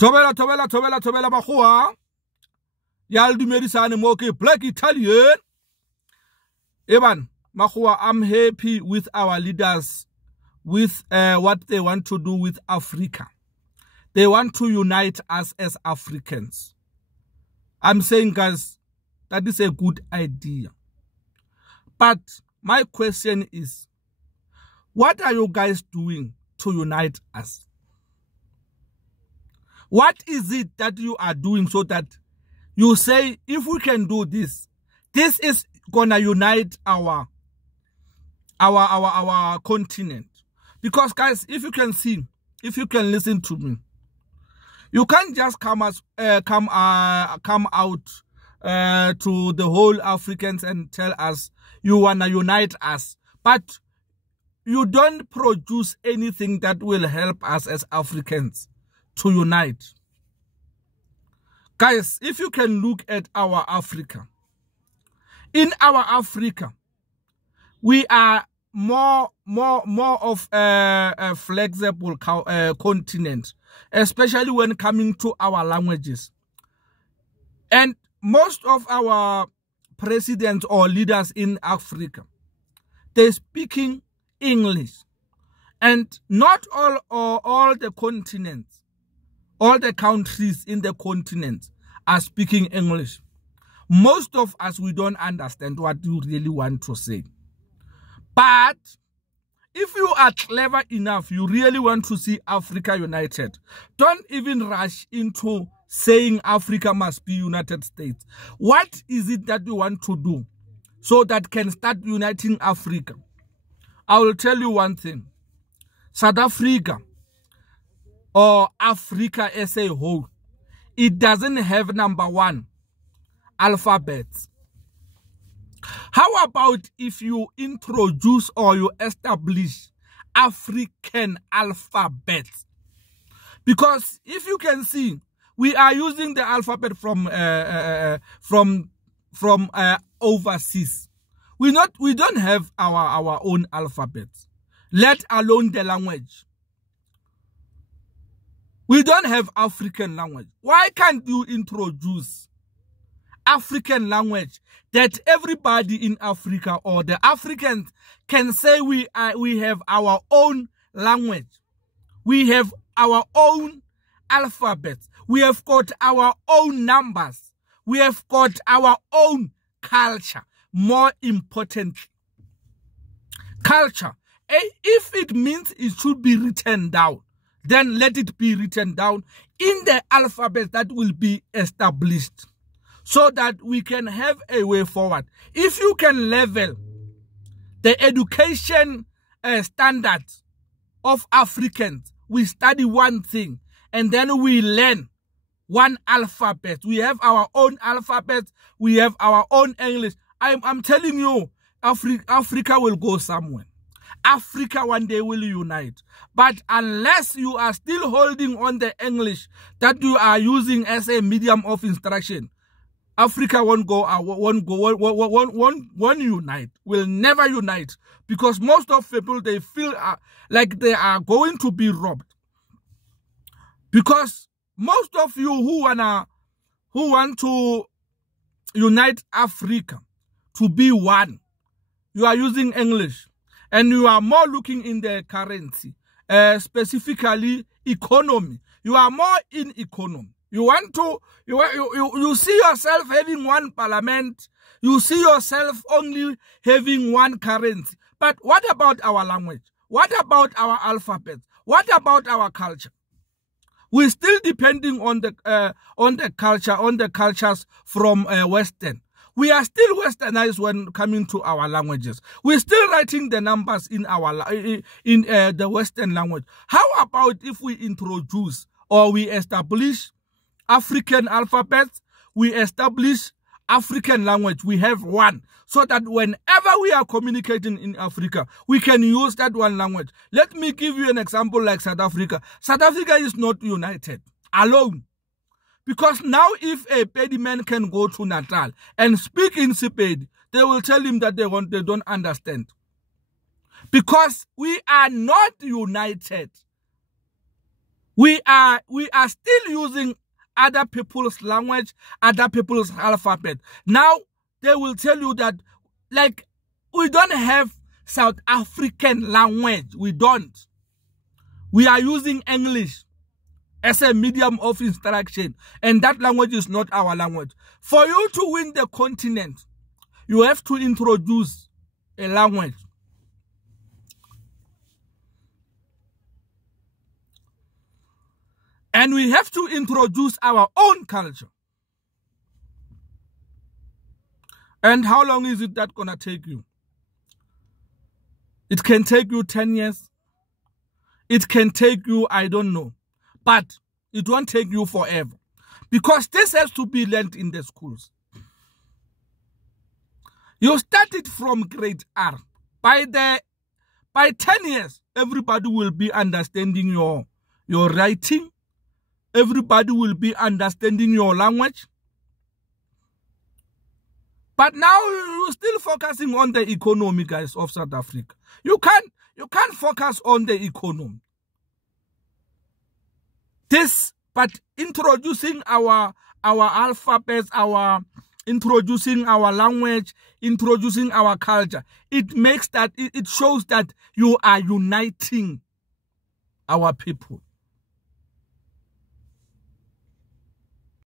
Tobela Mahua. Yal dumedisane moke Black Italian. Evan, Mahua, I'm happy with our leaders, with what they want to do with Africa. They want to unite us as Africans. I'm saying, guys, that is a good idea. But my question is, what are you guys doing to unite us? What is it that you are doing so that you say, if we can do this, this is gonna unite our continent? Because, guys, if you can see, if you can listen to me, you can't just come out to the whole Africans and tell us you wanna unite us, but you don't produce anything that will help us as Africans to unite. Guys, if you can look at our Africa, in our Africa, we are more of a flexible continent, especially when coming to our languages. And most of our presidents or leaders in Africa, they're speaking English. And not all the continents, all the countries in the continent are speaking English. Most of us, we don't understand what you really want to say. But if you are clever enough, you really want to see Africa united, don't even rush into saying Africa must be United States. What is it that you want to do so that can start uniting Africa? I will tell you one thing. South Africa or Africa as a whole, it doesn't have #1 alphabets. How about if you introduce or you establish African alphabets? Because if you can see, we are using the alphabet from overseas. We don't have our own alphabets, let alone the language. We don't have African language. Why can't you introduce African language that everybody in Africa or the Africans can say we have our own language? We have our own alphabets. We have got our own numbers. We have got our own culture. More important, culture. If it means it should be written down, then let it be written down in the alphabet that will be established so that we can have a way forward. If you can level the education standards of Africans, we study one thing and then we learn one alphabet. We have our own alphabet. We have our own English. I'm telling you, Africa will go somewhere. Africa one day will unite. But unless you are still holding on the English that you are using as a medium of instruction, Africa won't unite, will never unite. Because most of people, they feel like they are going to be robbed. Because most of you who want to unite Africa to be one, you are using English. And you are more looking in the currency, specifically economy. You are more in economy. You want to, you see yourself having one parliament. You see yourself only having one currency. But what about our language? What about our alphabet? What about our culture? We're still depending on the cultures from Western. We are still westernized when coming to our languages. We're still writing the numbers in the Western language. How about if we introduce or we establish African alphabets, we establish African language, we have one, so that whenever we are communicating in Africa, we can use that one language. Let me give you an example like South Africa. South Africa is not united alone. Because now if a Pedi man can go to Natal and speak in Sepedi, they will tell him that they don't understand. Because we are not united. We are still using other people's language, other people's alphabet. Now they will tell you that, like, we don't have South African language. We don't. We are using English as a medium of instruction, and that language is not our language. For you to win the continent, you have to introduce a language. And we have to introduce our own culture. And how long is it that gonna take you? It can take you 10 years. It can take you, I don't know. But it won't take you forever. Because this has to be learned in the schools. You start it from grade R. By 10 years, everybody will be understanding your writing. Everybody will be understanding your language. But now you're still focusing on the economy, guys, of South Africa. You can't focus on the economy. But introducing our alphabets, introducing our language, introducing our culture, it makes that, it shows that you are uniting our people.